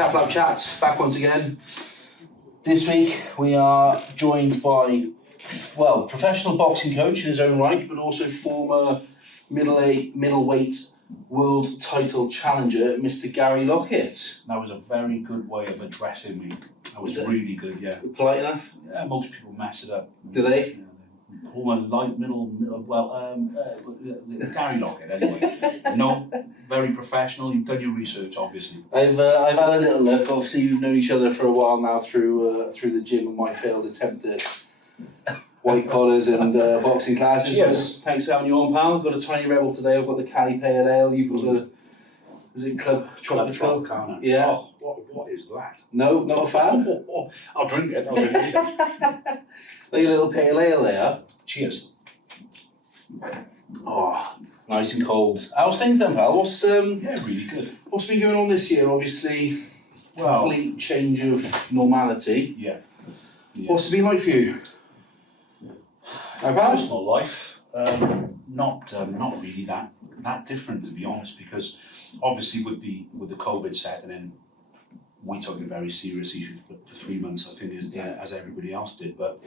Catflap Chats, back once again. This week we are joined by, well, professional boxing coach in his own right, but also former middleweight world title challenger, Mr. Gary Lockett. That was a very good way of addressing me. That was really good, yeah. Polite enough? Yeah, most people mess it up. Do they? Former light, Gary Lockett anyway. No, very professional. You've done your research, obviously. I've had a little look. Obviously, we've known each other for a while now through the gym and my failed attempt at white collars and boxing classes. Cheers. Thanks for having you on, pal. I've got a tiny rebel today. I've got the Cali Pale Ale. You've got the, is it Club Tropical? Yeah. Oh, what is that? No, not a fan. I'll drink it. Like a little pale ale there. Cheers. Oh, nice and cold. How's things then, pal? What's Yeah, really good. what's been going on this year? Obviously, Well, complete change of normality. yeah. What's it been like for you? Pal? Personal life, not really that different, to be honest, because obviously with the COVID setting in, we took it very seriously for 3 months, I think, as everybody else did. But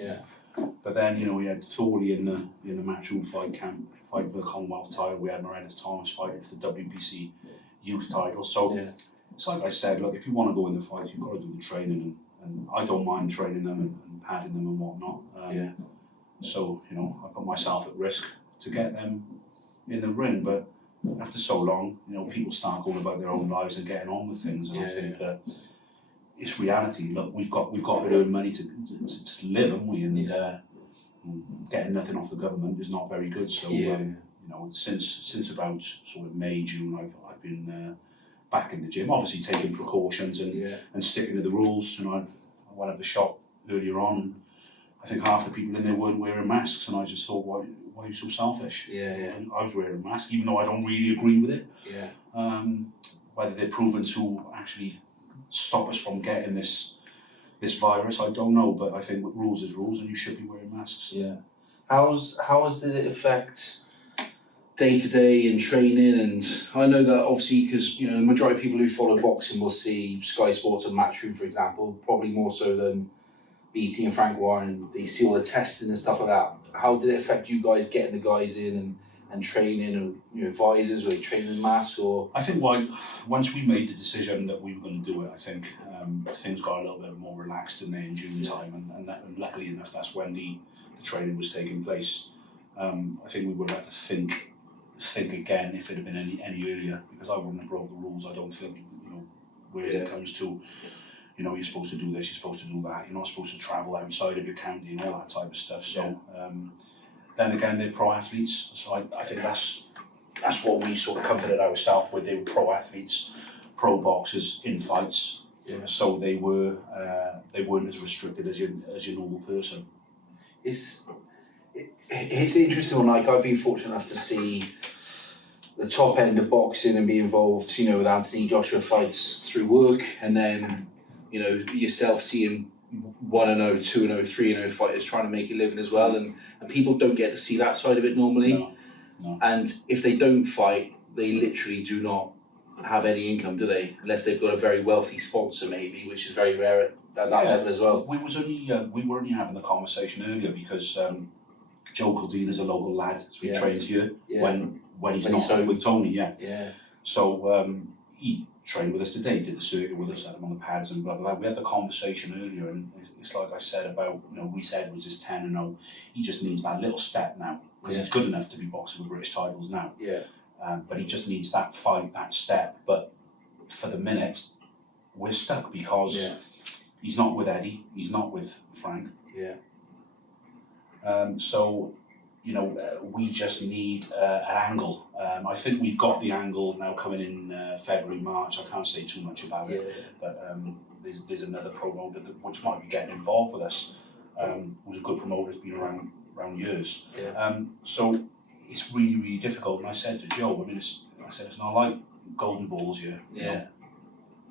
then we had Thorley in the Matchroom fight camp, fight for the Commonwealth title. We had Morelis Thomas fighting for the WBC youth title. So it's like I said, look, if you want to go in the fight, you've got to do the training, and I don't mind training them and padding them and whatnot. So I put myself at risk to get them in the ring, but after so long, people start going about their own lives and getting on with things, and I think that it's reality. Look, we've got to earn money to live, haven't we? And getting nothing off the government is not very good. So since about sort of May, June, I've been back in the gym, obviously taking precautions and sticking to the rules. And I went up the shop earlier on. I think half the people in there weren't wearing masks, and I just thought, why are you so selfish? And I was wearing a mask, even though I don't really agree with it. Whether they're proven to actually stop us from getting this virus, I don't know. But I think rules is rules, and you should be wearing masks. How did it affect day to day and training? And I know that obviously, because the majority of people who follow boxing will see Sky Sports and Matchroom, for example, probably more so than BT and Frank Warren, and they see all the testing and stuff like that. How did it affect you guys getting the guys in and training, and advisors? Were they training in masks? Or I think once we made the decision that we were going to do it, I think things got a little bit more relaxed in May and June time, and luckily enough, that's when the training was taking place. I think we would have to think again if it had been any earlier, because I wouldn't have broke the rules. I don't think where it comes to. You're supposed to do this, you're supposed to do that, you're not supposed to travel outside of your county and all that type of stuff. So then again, they're pro athletes, so I think that's what we sort of comforted ourselves with. They were pro athletes, pro boxers in fights, so they weren't as restricted as your normal person. It's an interesting one. Like, I've been fortunate enough to see the top end of boxing and be involved, with Anthony Joshua fights through work, and then yourself seeing 1-0, 2-0, 3-0 fighters trying to make a living as well, and people don't get to see that side of it normally. No. And if they don't fight, they literally do not have any income, do they? Unless they've got a very wealthy sponsor, maybe, which is very rare at that level as well. We were only having the conversation earlier because Joe Caldine is a local lad, so he trains here when he's not home with Tony. So he trained with us today, did the circuit with us, had him on the pads and blah, blah, blah. We had the conversation earlier, and it's like I said about, we said was his 10-0. He just needs that little step now, because he's good enough to be boxing with British titles now. But he just needs that fight, that step. But for the minute, we're stuck because he's not with Eddie, he's not with Frank. So, we just need an angle. I think we've got the angle now coming in February, March. I can't say too much about it, but there's another promoter which might be getting involved with us, who's a good promoter, has been around years. So it's really, really difficult. And I said to Joe, it's not like golden balls here,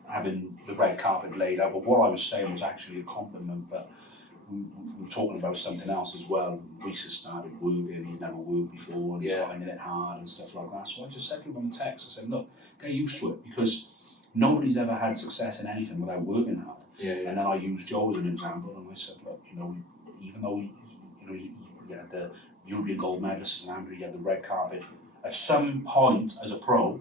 having the red carpet laid out. But what I was saying was actually a compliment. But we were talking about something else as well. Reese has started working, he's never worked before, and he's finding it hard and stuff like that. So I just said to him on the text, I said, look, get used to it, because Nobody's ever had success in anything without working hard. Yeah, And then I used Joe as an example, and I said, look, you know, even though you had the European gold medalist as an amateur, you had the red carpet. At some point, as a pro,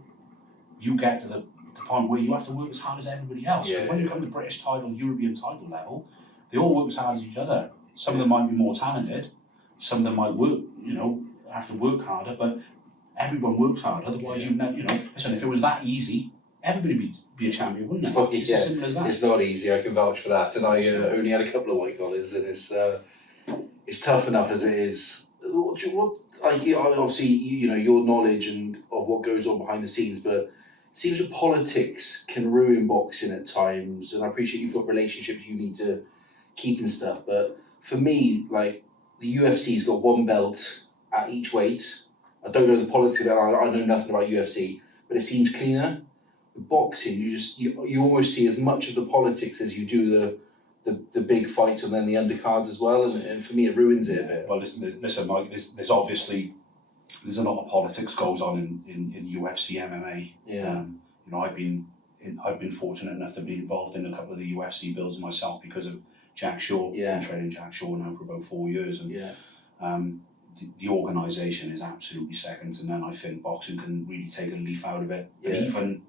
you get to the point where you have to work as hard as everybody else. Yeah, When you come to British title, European title level, they all work as hard as each other. Some of them might be more talented, some of them might work, you know, have to work harder, but everyone works hard. Otherwise, you know, listen, if it was that easy, everybody would be a champion, wouldn't it? It's as simple as that. It's not easy, I can vouch for that. And I only had a couple of white collars, and it's tough enough as it is. Obviously, you know, your knowledge and of what goes on behind the scenes, but it seems that politics can ruin boxing at times. And I appreciate you've got relationships you need to keep and stuff, but for me, like, the UFC's got one belt at each weight. I don't know the politics of it, I know nothing about UFC, but it seems cleaner. Boxing, you almost see as much of the politics as you do the big fights and then the undercard as well, and for me it ruins it a bit. Well, listen, Mike, there's obviously a lot of politics goes on in UFC MMA. Yeah. You know, I've been fortunate enough to be involved in a couple of the UFC builds myself because of Jack Shaw. Yeah. I've been training Jack Shaw now for about 4 years, and Yeah. the organisation is absolutely second to none. I think boxing can really take a leaf out of it, Yeah. and even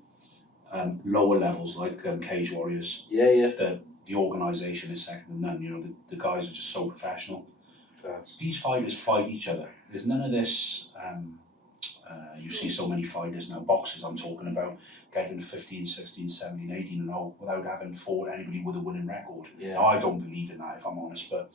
lower levels like Cage Warriors. Yeah. The organisation is second to none. You know, the guys are just so professional. Yes. These fighters fight each other. There's none of this. You see so many fighters now, boxers I'm talking about, getting to 15, 16, 17, 18 and 0 without having fought anybody with a winning record. Yeah. Now, I don't believe in that, if I'm honest, but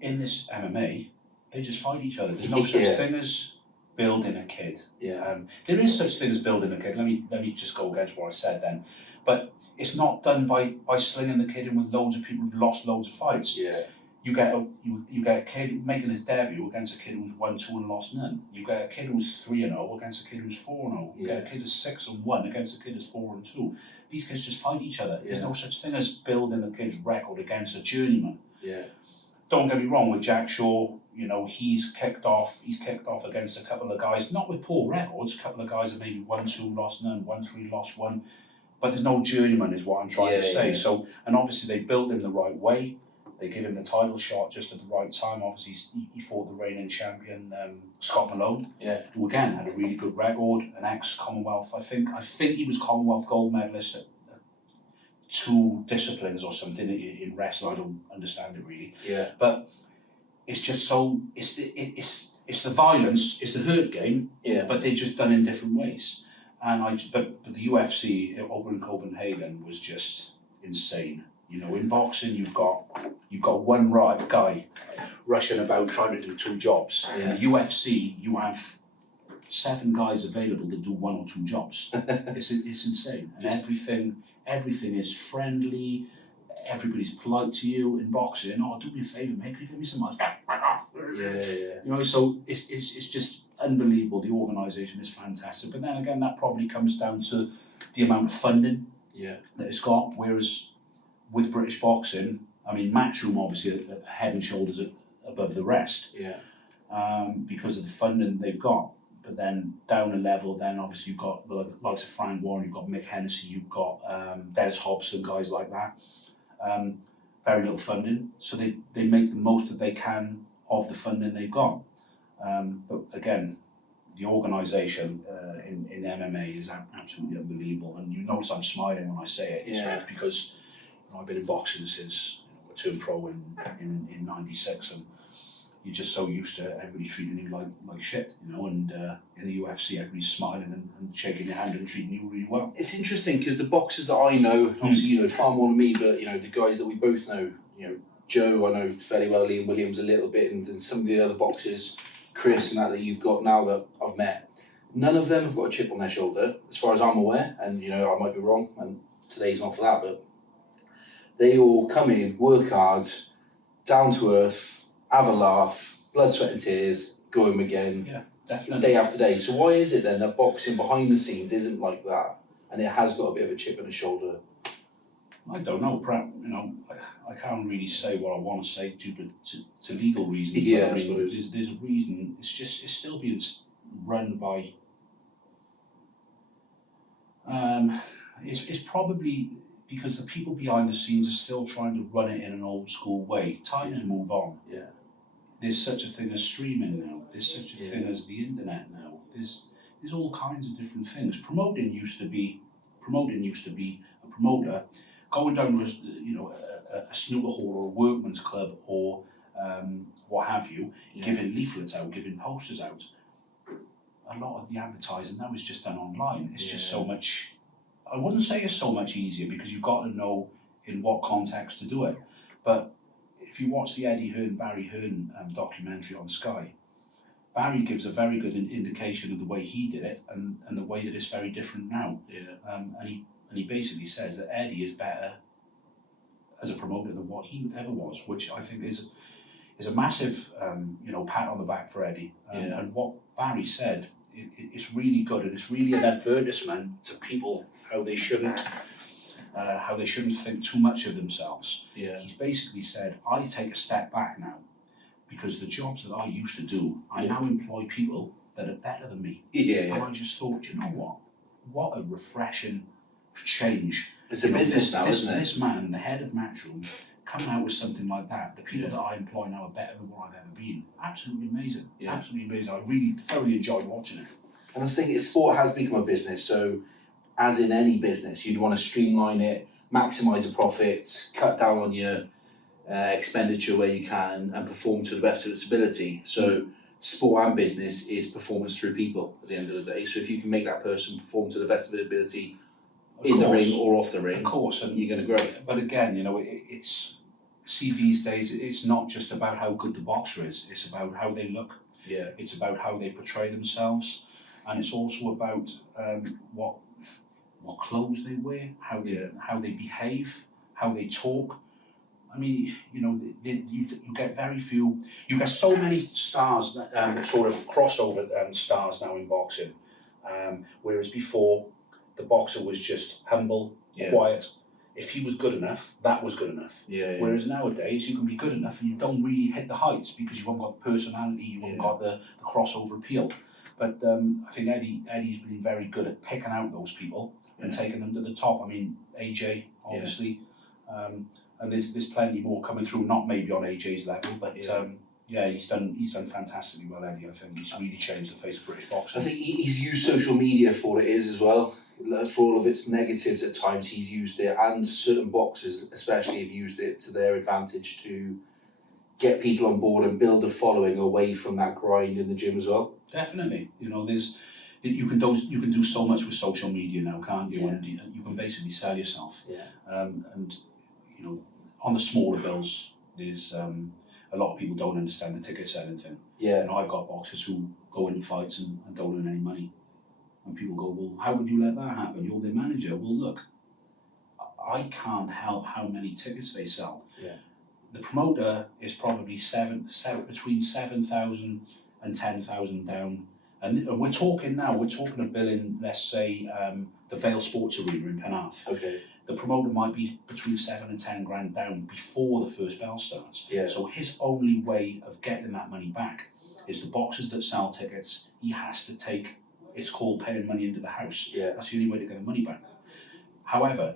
in this MMA, they just fight each other. There's no such thing as building a kid. Yeah. There is such thing as building a kid. Let me just go against what I said then. But it's not done by slinging the kid in with loads of people who've lost loads of fights. Yeah. You get a kid making his debut against a kid who's 1-2 and lost none. You get a kid who's 3-0 against a kid who's 4-0. You get a kid who's 6-1 against a kid who's 4-2. These kids just fight each other. There's no such thing as building a kid's record against a journeyman. Yeah. Don't get me wrong, with Jack Shaw, you know, he's kicked off against a couple of guys, not with poor records, a couple of guys that maybe 1-2, lost none, 1-3, lost one, but there's no journeyman is what I'm trying to say. So, and obviously they built him the right way. They give him the title shot just at the right time. Obviously, he fought the reigning champion, Scott Malone, who again had a really good record, an ex-Commonwealth. I think he was Commonwealth gold medalist at 2 disciplines or something in wrestling. I don't understand it really. Yeah. But it's just so it's the violence, it's the hurt game. Yeah. But they're just done in different ways. And but the UFC over in Copenhagen was just insane. You know, in boxing, you've got one right guy rushing about trying to do 2 jobs. Yeah. In the UFC, you have 7 guys available to do 1 or 2 jobs. It's insane, and everything is friendly. Everybody's polite to you. In boxing, oh, do me a favour, mate, can you give me some? Yeah. You know, so it's just unbelievable. The organisation is fantastic, but then again, that probably comes down to the amount of funding that it's got. Whereas with British boxing, I mean, Matchroom obviously are head and shoulders above the rest, because of the funding they've got. But then down a level, then obviously you've got the likes of Frank Warren, you've got Mick Hennessy, you've got Dennis Hobson, guys like that. Very little funding, so they make the most that they can of the funding they've got. But again, the organisation in MMA is absolutely unbelievable, and you notice I'm smiling when I say it. It's because I've been in boxing since I turned pro in '96, and you're just so used to everybody treating you like shit, you know. And in the UFC, everybody's smiling and shaking your hand and treating you really well. It's interesting because the boxers that I know, obviously you know far more than me, but you know the guys that we both know, you know Joe I know fairly well, Liam Williams a little bit, and some of the other boxers, Chris and that you've got now that I've met, none of them have got a chip on their shoulder, as far as I'm aware. And you know I might be wrong, and today's not for that, but they all come in, work hard, down to earth, have a laugh, blood, sweat and tears, go home again, day after day. So why is it then that boxing behind the scenes isn't like that, and it has got a bit of a chip on the shoulder? I don't know, you know, I can't really say what I want to say due to legal reasons. Yeah, but I mean, there's a reason. It's still being run by It's probably because the people behind the scenes are still trying to run it in an old school way. Times move on. Yeah. There's such a thing as streaming now. There's such a thing as the internet now. There's all kinds of different things. Promoting used to be a promoter going down to a snooker hall or a workman's club or what have you, giving leaflets out, giving posters out. A lot of the advertising now is just done online. It's just so much. I wouldn't say it's so much easier because you've got to know in what context to do it. But if you watch the Barry Hearn documentary on Sky, Barry gives a very good indication of the way he did it and the way that it's very different now. Yeah. And he basically says that Eddie is better as a promoter than what he ever was, which I think is a massive pat on the back for Eddie. And what Barry said, it's really good, and it's really an advertisement to people how they shouldn't think too much of themselves. Yeah. He's basically said, I take a step back now because the jobs that I used to do, I now employ people that are better than me. Yeah. And I just thought, you know what a refreshing change. It's a business now, isn't it? This man, the head of Matchroom, coming out with something like that, the people that I employ now are better than what I've ever been. Absolutely amazing. Yeah. Absolutely amazing. I really thoroughly enjoyed watching it. And the thing is, sport has become a business, so as in any business, you'd want to streamline it, maximise the profits, cut down on your expenditure where you can, and perform to the best of its ability. So sport and business is performance through people at the end of the day. So if you can make that person perform to the best of their ability in the ring or off the ring, of course, and you're going to grow. But again, it's these days it's not just about how good the boxer is. It's about how they look. Yeah. It's about how they portray themselves, and it's also about what clothes they wear, how they behave, how they talk. I mean, you get very few. You get so many stars, sort of crossover stars now in boxing, whereas before the boxer was just humble, quiet. If he was good enough, that was good enough. Yeah. Whereas nowadays you can be good enough and you don't really hit the heights because you haven't got the personality, you haven't got the crossover appeal. But I think Eddie's been very good at picking out those people and taking them to the top. I mean, AJ, obviously, and there's plenty more coming through, not maybe on AJ's level, but he's done fantastically well, Eddie. I think he's really changed the face of British boxing. I think he's used social media for what it is as well. For all of its negatives at times, he's used it, and certain boxers especially have used it to their advantage to get people on board and build a following away from that grind in the gym as well. Definitely, you can do so much with social media now, can't you? Yeah. And you can basically sell yourself. Yeah. And on the smaller bills, there's a lot of people don't understand the ticket selling thing. Yeah. I've got boxers who go into fights and don't earn any money. And people go, well, how would you let that happen? You're their manager. Well, look, I can't help how many tickets they sell. Yeah. The promoter is probably between 7,000 and 10,000 down. And we're talking of billing, let's say, the Vale Sports Arena in Penarth. Okay. The promoter might be between 7 and 10 grand down before the first bell starts. Yeah. So his only way of getting that money back is the boxers that sell tickets, he has to take, it's called paying money into the house. Yeah. That's the only way to get the money back. However,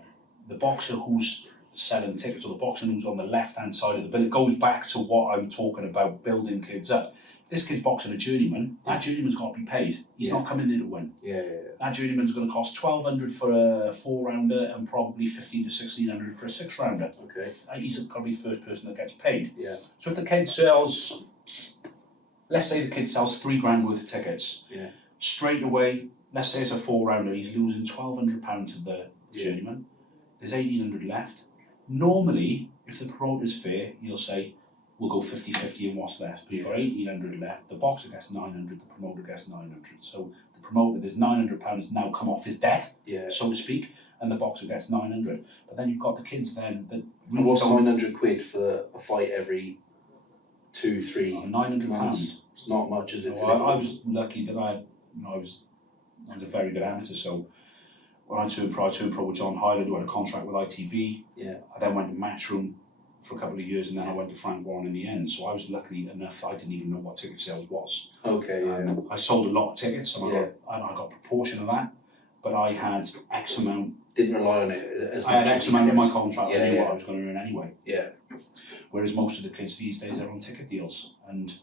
the boxer who's selling tickets, or the boxer who's on the left-hand side of the bill, it goes back to what I'm talking about, building kids up. If this kid's boxing a journeyman, that journeyman's got to be paid. He's not coming in to win. Yeah. That journeyman's going to cost $1,200 for a 4-rounder and probably $1,500 to $1,600 for a 6-rounder. Okay. He's got to be the first person that gets paid. Yeah. So if the kid sells, let's say the kid sells $3,000 worth of tickets, straight away, let's say it's a 4-rounder, he's losing £1,200 to the journeyman. There's $1,800 left. Normally, if the promoter's fair, he'll say, we'll go 50-50 and what's left. But you've got $1,800 left, the boxer gets $900, the promoter gets $900. So the promoter, there's £900 now come off his debt, so to speak, and the boxer gets $900. But then you've got the kids then that really what's £900 for a fight every 2-3 £900. months? It's not much, is it? I was lucky that I was a very good amateur, so when I turned pro with John Hyland, who had a contract with ITV. I then went to Matchroom for a couple of years, and then I went to Frank Warren in the end. So I was lucky enough, I didn't even know what ticket sales was. Okay, I sold a lot of tickets, and I got a proportion of that, but I had X amount didn't rely on it as much. I had as X these amount in my guys. contract, I knew what I was going to earn anyway. Yeah. Whereas most of the kids these days are on ticket deals. And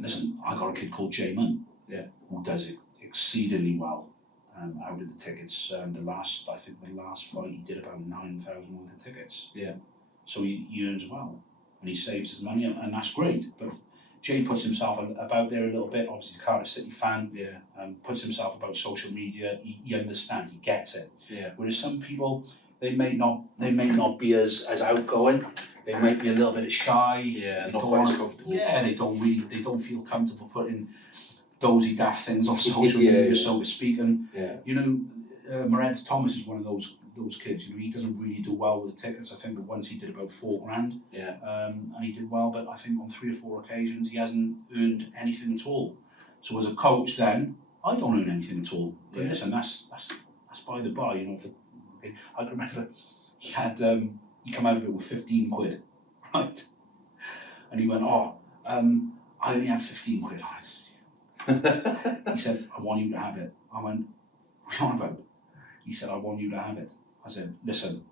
listen, I got a kid called Jay Munn, who does it exceedingly well. Out of the tickets, the last fight he did about 9,000 worth of tickets. Yeah. So he earns well, and he saves his money, and that's great. But Jay puts himself about there a little bit. Obviously, he's a Cardiff City fan. Yeah. Puts himself about social media. He understands. He gets it. Yeah. Whereas some people, they may not be as outgoing. They might be a little bit shy. Yeah. They Not don't quite as want- comfortable. Yeah, they don't feel comfortable putting dozy daft things on social media, so to speak. And you know, Moretz Thomas is one of those kids. You know, he doesn't really do well with the tickets. I think that once he did about $4,000. Yeah. And he did well, but I think on 3 or 4 occasions he hasn't earned anything at all. So as a coach, then I don't earn anything at all. But listen, that's by the by. You know, I can remember he had he come out of it with 15 quid, right? And he went, I only have 15 quid. He said, I want you to have it. I went, what are you on about? He said, I want you to have it. I said, listen,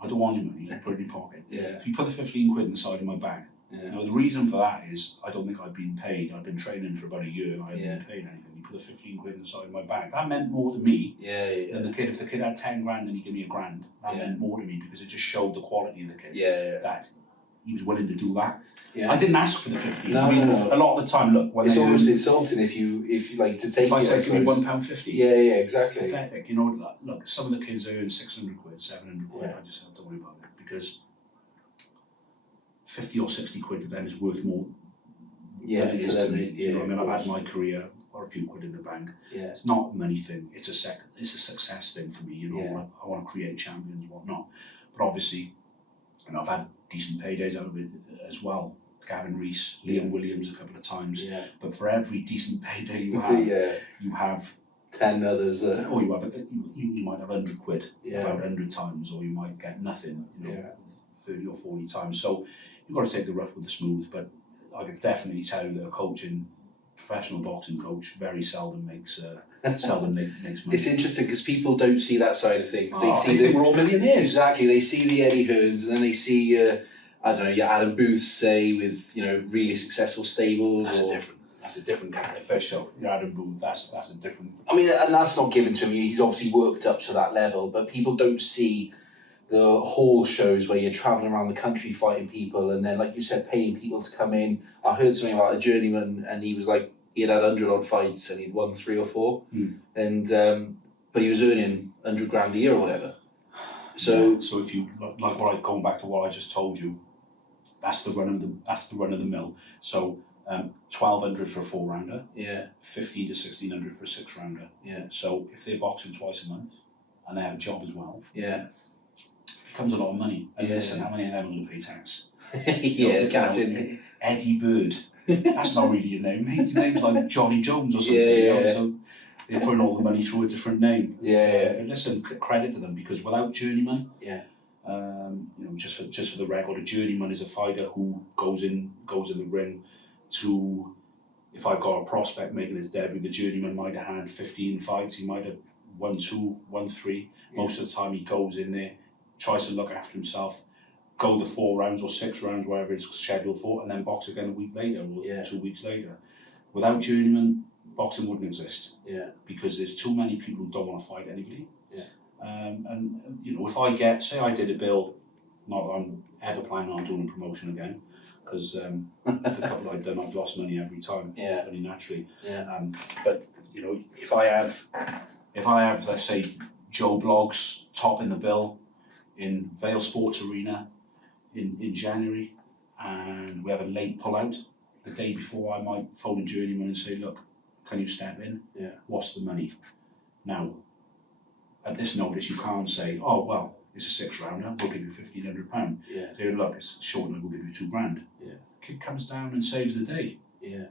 I don't want your money, you put it in your pocket. Yeah. So he put the 15 quid inside of my bag. Yeah. Now the reason for that is I don't think I'd been paid. I'd been training for about a year and I hadn't been paid anything. He put the 15 quid inside of my bag. That meant more to me than the kid. If the kid had 10 grand and he gave me $1,000, that meant more to me because it just showed the quality of the kid. That he was willing to do that. Yeah. I didn't ask for the 15. No, I mean, no. a lot of the time, look, when it's almost insulting if you like to take. If I said, give me £1.50. Yeah, exactly. Pathetic. You know, look, some of the kids earn 600 quid, 700 quid. I just have to worry about it because 50 or 60 quid to them is worth more than it is to me. You know what I mean? I've had my career, or a few quid in the bank. Yeah. It's not a money thing. It's a success thing for me. You know, I want to create champions and whatnot. But obviously, and I've had decent paydays out of it as well. Gavin Rees, Liam Williams a couple of times. Yeah. But for every decent payday you have, you have 10 others. Or you might have 100 quid about 100 times, or you might get nothing. You know, 30 or 40 times. So you've got to take the rough with the smooth. But I can definitely tell you that a professional boxing coach very seldom makes money. It's interesting because people don't see that side of things. They think we're all millionaires. Exactly. They see the Eddie Hearns and then they see I don't know, your Adam Booth, say, with really successful stables. That's a different kind of fish. So your Adam Booth, that's a different. I mean, and that's not given to him. He's obviously worked up to that level, but people don't see the hall shows where you're traveling around the country fighting people, and then, like you said, paying people to come in. I heard something about a journeyman, and he was like, he had 100 odd fights, and he'd won 3 or 4, and but he was earning 100 grand a year or whatever. So if you going back to what I just told you, that's the run of the mill. So 1,200 for a 4-rounder. 15 to 1,600 for a 6-rounder. So if they're boxing twice a month, and they have a job as well. It becomes a lot of money. And listen, how many of them are going to pay tax? Eddie Bird. That's not really your name, mate. Your name's like Johnny Jones or something. So they're putting all the money through a different name. But listen, credit to them, because without journeyman, just for the record, a journeyman is a fighter who goes in the ring to. If I've got a prospect making his debut, the journeyman might have had 15 fights. He might have won 2, won 3. Most of the time, he goes in there, tries to look after himself, go the 4 rounds or 6 rounds, wherever it's scheduled for, and then box again a week later or 2 weeks later. Without journeyman, boxing wouldn't exist. Because there's too many people who don't want to fight anybody. And if I did a bill, not that I'm ever planning on doing a promotion again, because the couple I've done, I've lost money every time, very naturally. But if I have, let's say, Joe Blogs top in the bill in Vale Sports Arena in January, and we have a late pull-out the day before, I might phone a journeyman and say, look, can you step in? What's the money? Now, at this notice, you can't say, oh, well, it's a 6-rounder, we'll give you £1,500. Say, look, it's short note, we'll give you £2,000. Kid comes down and saves the day.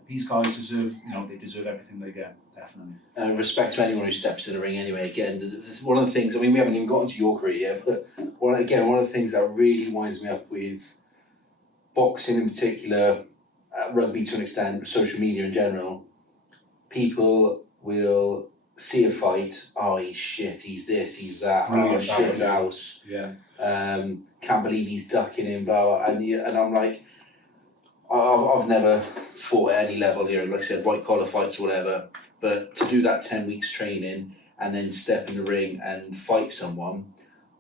These guys deserve, they deserve everything they get, definitely. And respect to anyone who steps in the ring anyway. Again, this is one of the things, I mean, we haven't even gotten to your career yet, but one of the things that really winds me up with boxing in particular, rugby to an extent, social media in general, people will see a fight, oh, he's shit, he's this, he's that, Brilliant, oh, shit house. Yeah. Can't believe he's ducking him, blah, blah. And I'm like, I've never fought at any level here, like I said, white collar fights or whatever, but to do that 10 weeks training and then step in the ring and fight someone,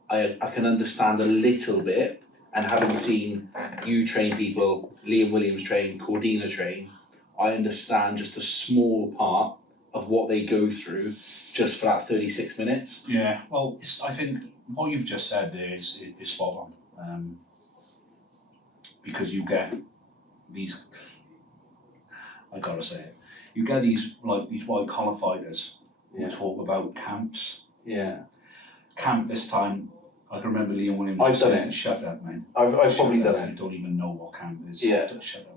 I can understand a little bit, and having seen you train people, Liam Williams train, Cordina train, I understand just a small part of what they go through just for that 36 minutes. Yeah, well, I think what you've just said there is spot on. Because you get these, I gotta say it, you get these white collar fighters who talk about camps. Yeah. Camp this time, I can remember Liam Williams I've done saying, it. shut up, man. I've probably done I it. don't even know what camp is. Yeah. Shut up.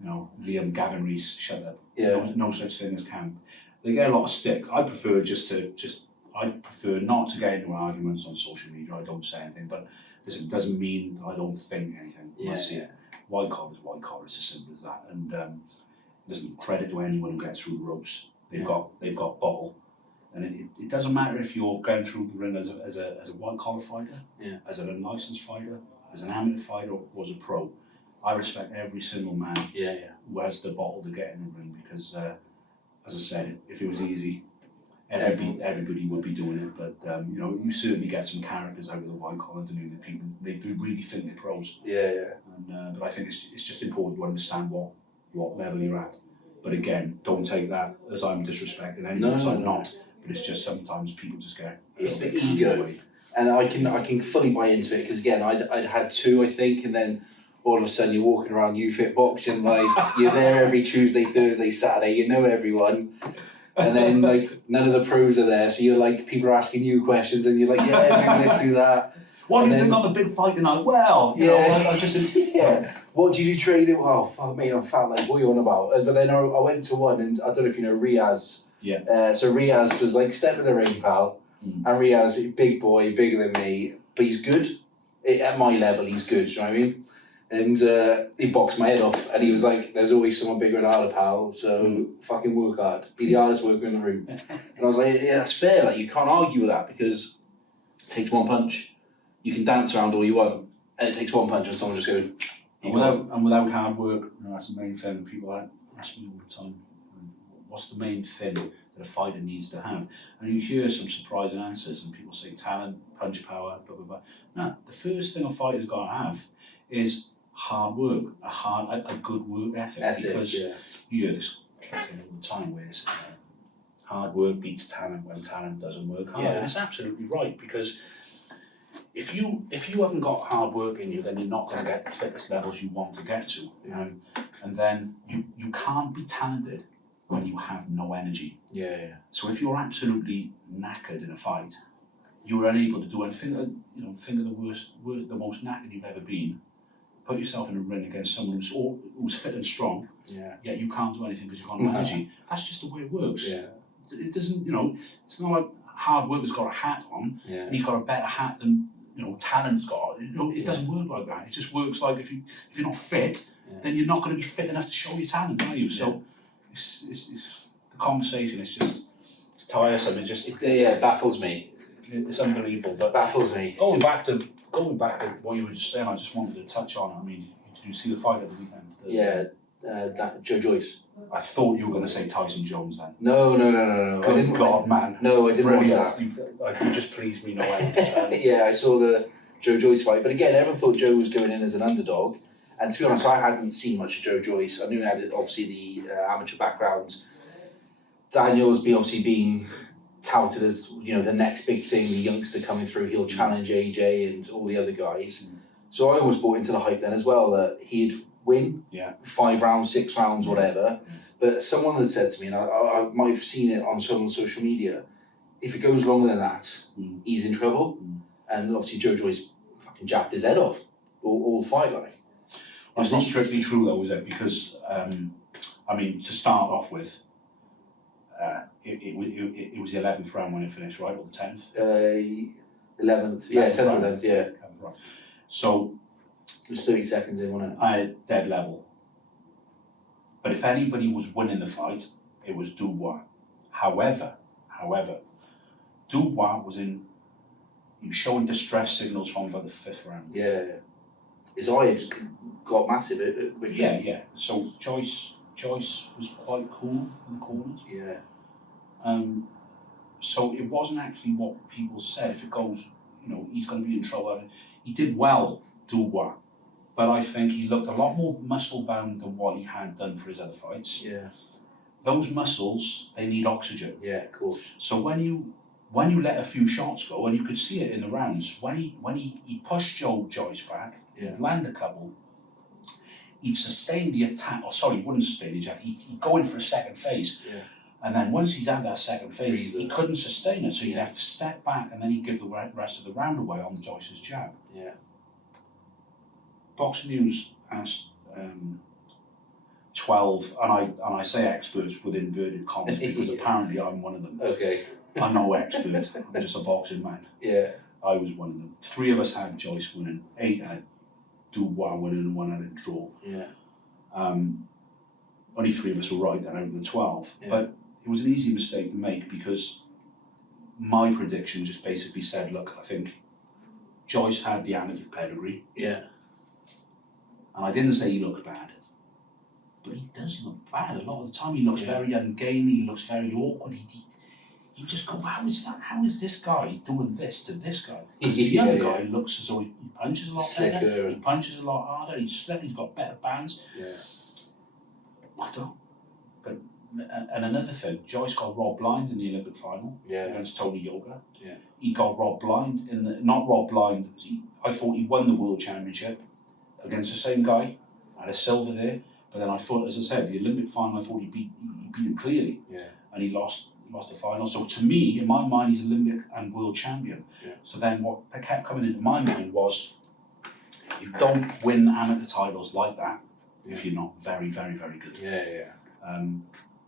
You know, Liam Gavin Rees, shut up. Yeah. No such thing as camp. They get a lot of stick. I prefer I prefer not to get into arguments on social media. I don't say anything, but listen, it doesn't mean that I don't think anything. Yeah. I see it. White collar is white collar. It's as simple as that. And listen, credit to anyone who gets through the ropes. They've got bottle, and it doesn't matter if you're going through the ring as a white collar fighter, as an unlicensed fighter, as an amateur fighter, or as a pro. I respect every single man who has the bottle to get in the ring, because, as I said, if it was easy, everybody would be doing it. But you know, you certainly get some characters out of the white collar doing the people. They do really think they're pros. And but I think it's just important to understand what level you're at. But again, don't take that as I'm disrespecting anyone. No, I'm not. But it's just sometimes people just get. It's the ego, away. And I can fully buy into it, because again, I'd had two, I think, and then all of a sudden you're walking around UFit boxing, like you're there every Tuesday, Thursday, Saturday, you know everyone. And then like none of the pros are there, so you're like, people are asking you questions and you're like, yeah, do this, do that. What do you think on the big fight tonight? Well, you know, I just What do you do training? Oh fuck me, I'm fat, like what are you on about? But then I went to one, and I don't know if you know Riaz. Yeah. So Riaz was like, step in the ring, pal. And Riaz, big boy, bigger than me, but he's good. At my level, he's good, do you know what I mean? And he boxed my head off, and he was like, there's always someone bigger and harder, pal, so fucking work hard. Be the hardest worker in the room. And I was like, yeah, that's fair, like you can't argue with that, because it takes one punch. You can dance around all you want, and it takes one punch and someone just goes, without hard work, you know, that's the main thing. People ask me all the time, what's the main thing that a fighter needs to have? And you hear some surprising answers, and people say talent, punch power, blah, blah, blah. No, the first thing a fighter's got to have is hard work, a good work ethic, because you hear this thing all the time where it's, hard work beats talent when talent doesn't work hard. And it's absolutely right, because if you haven't got hard work in you, then you're not going to get the fitness levels you want to get to. And then you can't be talented when you have no energy. So if you're absolutely knackered in a fight, you're unable to do anything. You know, think of the most knackered you've ever been. Put yourself in a ring against someone who's fit and strong. Yet you can't do anything because you've got no energy. That's just the way it works. It doesn't. You know, it's not like hard work has got a hat on, and he's got a better hat than, you know, talent's got. You know, it doesn't work like that. It just works like if you're not fit, then you're not going to be fit enough to show your talent, are you? So it's the conversation is just, it's tiresome. it baffles me. It's unbelievable. But baffles me. Going back to what you were just saying, I just wanted to touch on it. I mean, did you see the fight at the weekend? Joe Joyce. I thought you were going to say Tyson Jones then. No. Good God, man. No, I didn't watch that. You just pleased me no end. Yeah, I saw the Joe Joyce fight, but again, everyone thought Joe was going in as an underdog. And to be honest, I hadn't seen much of Joe Joyce. I knew he had obviously the amateur background. Daniel's obviously being touted as, you know, the next big thing, the youngster coming through. He'll challenge AJ and all the other guys. So I always bought into the hype then as well, that he'd win 5 rounds, 6 rounds, whatever. But someone had said to me, and I might have seen it on some social media, if it goes longer than that, he's in trouble. And obviously Joe Joyce fucking jacked his head off all fight, like. That's not strictly true though, is it? Because, I mean, to start off with, it was the 11th round when it finished, right? Or the 10th? 11th, 10th or 11th, yeah. Right. So it was 30 seconds in, wasn't it? I had dead level. But if anybody was winning the fight, it was Dubois. However, However, Dubois he was showing distress signals from about the 5th round. Yeah. His eye just got massive quickly. Yeah. So Joyce was quite cool in the corners. Yeah. So it wasn't actually what people said. If it goes, he's going to be in trouble. He did well, Dubois, but I think he looked a lot more muscle bound than what he had done for his other fights. Yeah. Those muscles, they need oxygen. Yeah, of course. So when you let a few shots go, and you could see it in the rounds, when he pushed Joyce back, he'd land a couple, he'd sustain the attack, he wouldn't sustain the attack, he'd go in for a second phase. Yeah. And then once he's had that second phase, he couldn't sustain it, so he'd have to step back and then he'd give the rest of the round away on Joyce's jab. Yeah. Boxing News asked 12, and I say experts with inverted commas because apparently I'm one of them. Okay. I'm no expert, I'm just a boxing man. Yeah. I was one of them. 3 of us had Joyce winning, 8 had Dubois winning, and 1 had a draw. Yeah. Only 3 of us were right, and out of the 12. Yeah. But it was an easy mistake to make because my prediction just basically said, look, I think Joyce had the amateur pedigree. Yeah. And I didn't say he looked bad, but he does look bad. A lot of the time he looks very ungainly, he looks very awkward. You just go, how is this guy doing this to this guy? The other guy looks as though he punches a lot better, he punches a lot harder, he's slick, he's got better bands. Yeah. I don't. But and another thing, Joyce got robbed blind in the Olympic final against Tony Yoga. Yeah. He got robbed blind not robbed blind. I thought he won the world championship against the same guy, had a silver there. But then I thought, as I said, the Olympic final, I thought he beat him clearly. Yeah. And he lost the final. So to me, in my mind, he's Olympic and world champion. Yeah. So then what kept coming into my mind was, you don't win amateur titles like that if you're not very, very, very good. Yeah.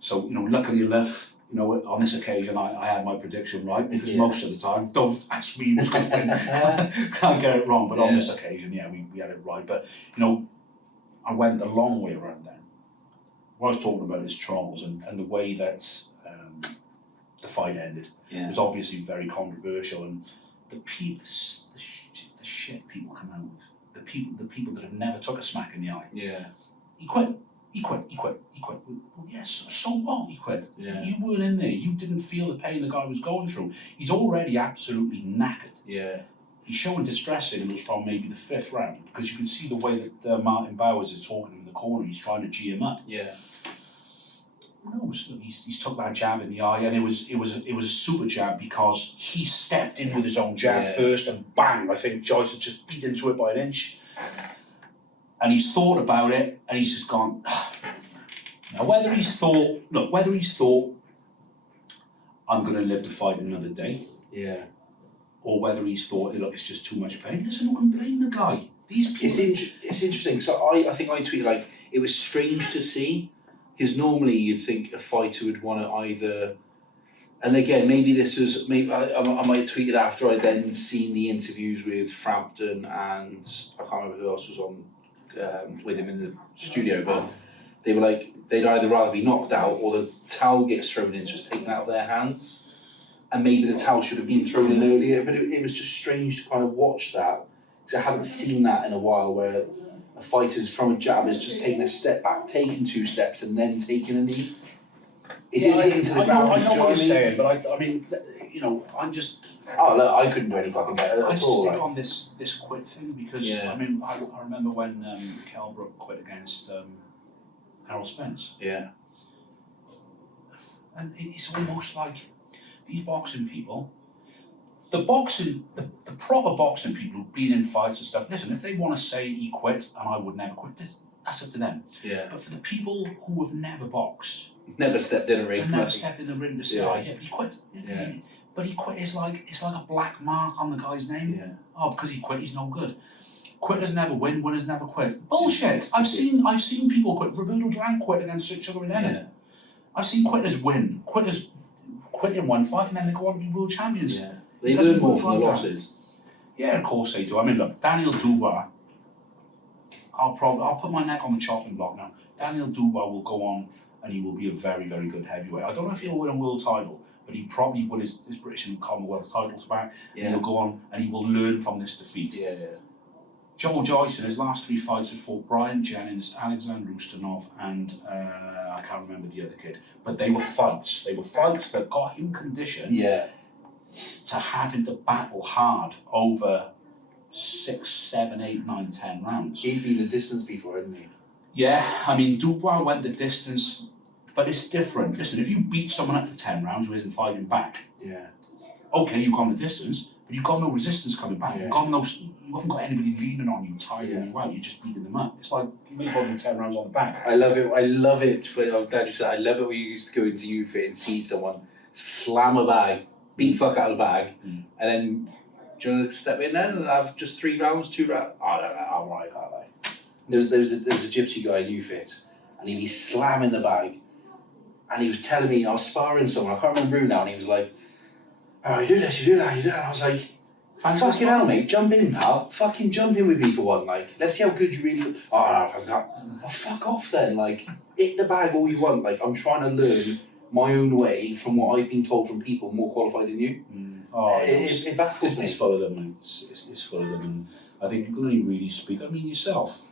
So, luckily enough, on this occasion, I had my prediction right, because most of the time, don't ask me who's going to win. Can't get it wrong, but on this occasion, we had it right. But, I went a long way around then. What I was talking about is trials and the way that the fight ended. Yeah. It was obviously very controversial, and the shit people come out with, the people that have never took a smack in the eye. Yeah. He quit. Well, yes, so what? He quit. Yeah. You weren't in there. You didn't feel the pain the guy was going through. He's already absolutely knackered. Yeah. He's showing distress signals from maybe the 5th round, because you can see the way that Martin Bowers is talking in the corner. He's trying to G him up. Yeah. No, he's took that jab in the eye, and it was a super jab because he stepped in with his own jab first, and bang! I think Joyce had just beat into it by an inch. And he's thought about it, and he's just gone. Now, whether he's thought, I'm going to live to fight another day, or whether he's thought, look, it's just too much pain. Listen, who can blame the guy? These people. It's interesting. So I think I tweeted it was strange to see, because normally you'd think a fighter would want to either. And again, maybe I might have tweeted after I'd then seen the interviews with Frampton, and I can't remember who else was on with him in the studio, but they were like, they'd either rather be knocked out or the towel gets thrown in, so it's taken out of their hands. And maybe the towel should have been thrown in earlier, but it was just strange to kind of watch that, because I haven't seen that in a while, where a fighter's from a jab is just taking a step back, taking 2 steps, and then taking a knee. It didn't hit into the ground. I know what you're saying, but I mean, I'm just. Oh, look, I couldn't do any fucking better I at all. stick on this quit thing because I mean, I remember when Kell Brook quit against Harold Spence. Yeah. And it's almost like these boxing people, the proper boxing people who've been in fights and stuff, listen, if they want to say he quit and I would never quit, that's up to them. Yeah. But for the people who have never boxed, never stepped in a ring. Never stepped in the ring to say, but he quit. Yeah. But he quit is like, it's like a black mark on the guy's name. Yeah. Oh, because he quit, he's no good. Quitters never win, winners never quit. Bullshit. I've seen people quit. Roberto Duran quit against Sugar and Leonard. I've seen quitters win. Quitters quit in one fight and then they go on to be world champions. Yeah. They learn more from the losses. Yeah, of course they do. I mean, look, Daniel Dubois, I'll put my neck on the chopping block now. Daniel Dubois will go on and he will be a very, very good heavyweight. I don't know if he'll win a world title, but but he probably won his British and Commonwealth titles back, and Yeah. he'll go on and he will learn from this defeat. Yeah. Joel Joyce in his last 3 fights has fought Brian Jennings, Alexander Ustinov, and I can't remember the other kid. But they were fights. They were fights that got him conditioned to having to battle hard over 6, 7, 8, 9, 10 rounds. He'd been the distance before, hadn't he? Yeah, I mean, Dubois went the distance, but it's different. Listen, if you beat someone up for 10 rounds who isn't fighting back, okay, you've gone the distance, but you've got no resistance coming back. Yeah. You haven't got anybody leaning on you, tiring you out. You're just beating them up. It's like you may as well do 10 rounds on the back. I love it. I'm glad you said. I love it when you used to go into UFIT and see someone slam a bag, beat fuck out of the bag, and then do you want to step in then and have just 3 rounds, 2 rounds? I don't know. I'm right, can't I? There was a gypsy guy in UFIT, and he'd be slamming the bag, and he was telling me I was sparring someone. I can't remember who now, and he was like, "Oh, you do this, you do that, you do that." And I was like, "Fucking hell, mate, jump in, pal. Fucking jump in with me for one. Like, let's see how good you really." Oh no, fuck off then. Like, hit the bag all you want. Like, I'm trying to learn my own way from what I've been told from people more qualified than you. It baffles me. It's full of them, mate. It's full of them, and I think you can only really speak. I mean, yourself.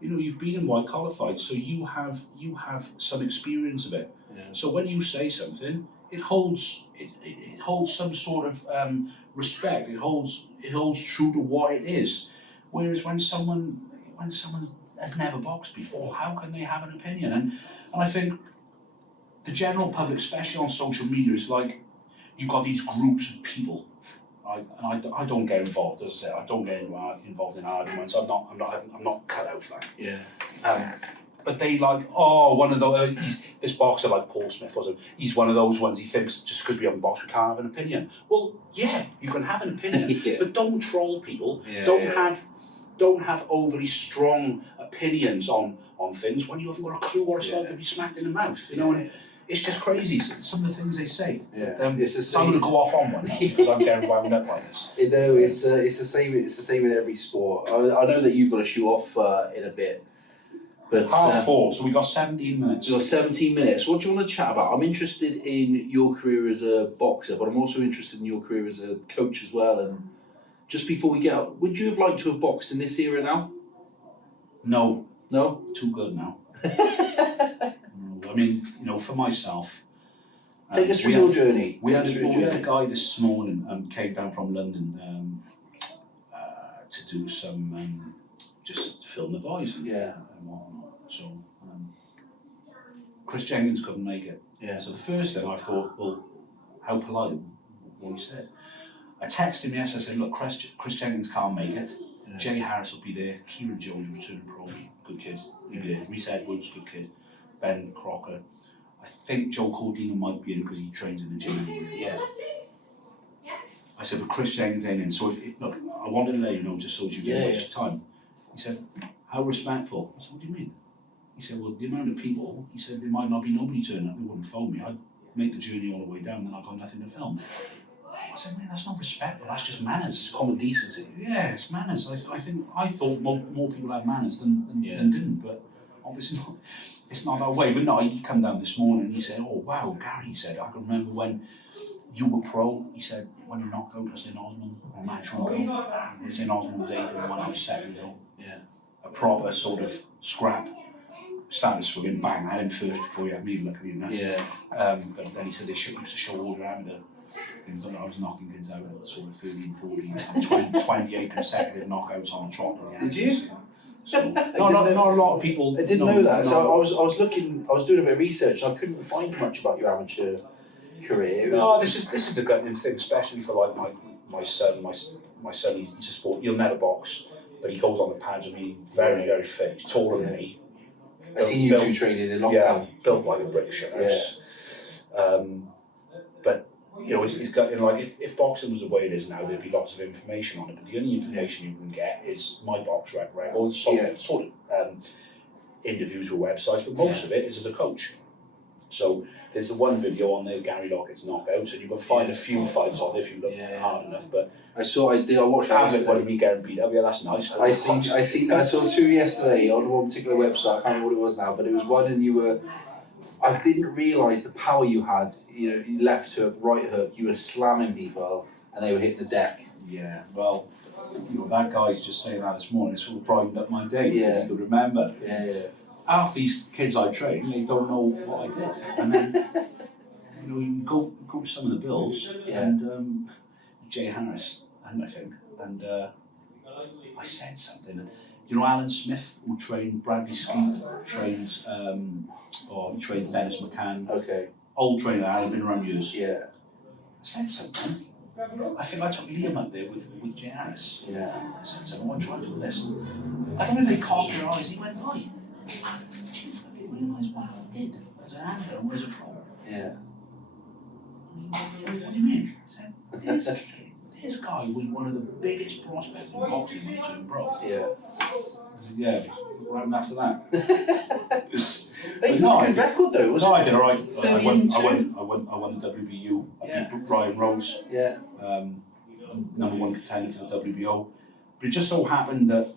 You know, you've been in white collar fights, so you have some experience of it. Yeah. So when you say something, it holds some sort of respect. It holds true to what it is. Whereas when someone has never boxed before, how can they have an opinion? And I think the general public, especially on social media, is like you've got these groups of people. I don't get involved, as I say. I don't get involved in arguments. I'm not cut out for that. Yeah. But they like, one of those. This boxer like Paul Smith wasn't. He's one of those ones. He thinks just because we haven't boxed, we can't have an opinion. Well, yeah, you can have an opinion, but don't troll people. Don't have overly strong opinions on things when you haven't got a clue what it's like to be smacked in the mouth. You know, and it's just crazy. Some of the things they say. It's the same. I'm going to go off on one now because I'm getting wound up by this. You know, it's the same. It's the same in every sport. I know that you've got to shoot off in a bit. But, 4:30, so we got 17 minutes. We've got 17 minutes. What do you want to chat about? I'm interested in your career as a boxer, but I'm also interested in your career as a coach as well. And just before we get up, would you have liked to have boxed in this era now? No. No? Too good now. No. I mean, you know, for myself... Take us through your journey. We had a guy this morning came down from London to do some... just film the boys and whatnot. So Chris Jenkins couldn't make it. So the first thing I thought, well, how polite what he said. I texted him yesterday. I said, look, Chris Jenkins can't make it. Jay Harris will be there. Kieran Jones returning pro, good kid. He'll be there. Reese Edwards, good kid. Ben Crocker. I think Joe Cordino might be in because he trains in the gym anyway. I said, but Chris Jenkins ain't in. So look, I wanted to let you know just so you didn't waste your time. He said, how respectful? I said, what do you mean? He said, well, the amount of people, he said, there might not be nobody turning up, they wouldn't phone me. I'd make the journey all the way down and then I've got nothing to film. I said, man, that's not respectful, that's just manners. Common decency. Yeah, it's manners. I thought more people had manners than didn't, but obviously not. It's not that way. But no, he come down this morning and he said, oh, wow, Gary, he said, I can remember when you were pro, he said, when you knocked out St. Osmond on Matchroom. St. Osmond was 8 and when I was 7 though. A proper sort of scrap. Started swinging, bang, I had him first before he had me, luckily enough. But then he said they used to show all around it. I was knocking kids out at sort of 13, 14, 28 consecutive knockouts on a trot. Did you? So, not a lot of people. I didn't know that. So I was looking. I was doing a bit of research. And I couldn't find much about your amateur career. This is the gutting thing, especially for like my son. My son, he's a sport. He'll never box, but he goes on the pads with me. Very, very fit. He's taller than me. I seen you two training in lockdown. Yeah, built like a British house. But you know, he's got like if boxing was the way it is now, there'd be lots of information on it. But the only information you can get is my box record, sort of interviews with websites. But most of it is as a coach. So there's the one video on there, Gary Lockett's knockouts, and you can find a few fights on there if you look hard enough. But I watched that yesterday. What me getting beat up? Yeah, that's nice. I saw 2 yesterday on one particular website. I can't remember what it was now, but it was one, and you were I didn't realise the power you had. You know, left hook, right hook. You were slamming people, and they were hitting the deck. Yeah, well, you know, that guy's just saying that this morning, it sort of brightened up my day, because Yeah. he could remember. Yeah, yeah. Half these kids I train, they don't know what I did. And then, you know, you go to some of the bills, Yeah. and Jay Harris, I think, and I said something, and you know, Alan Smith, who trained Bradley Skeet, trains, he trains Dennis McCann, Okay. old trainer, Alan, been around years. Yeah. I said something. I think I took Liam up there with Jay Harris. Yeah. I said something, I tried to do this. I don't know if they cocked their eyes, he went, why? Do you fucking realise what I did as an amateur or as a pro? Yeah. What do you mean? I said, this guy was one of the biggest prospects in boxing when he turned pro. Yeah. I said, yeah, what happened after that? Hey, you got a good record though, wasn't No, it? I did alright. 30-2. I won the WBU. Yeah. I beat Brian Rose, Yeah. number one contender for the WBO. But it just so happened that,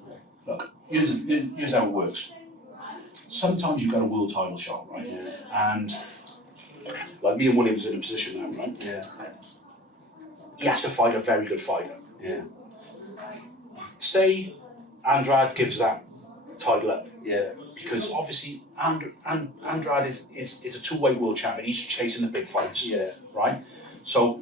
look, here's how it works. Sometimes you get a world title shot, right? Yeah. And like Liam Williams is in a position now, right? Yeah. He has to fight a very good fighter. Yeah. Say Andrade gives that title up, Yeah. because obviously Andrade is a two-weight world champion. He's chasing the big fights, Yeah. right? So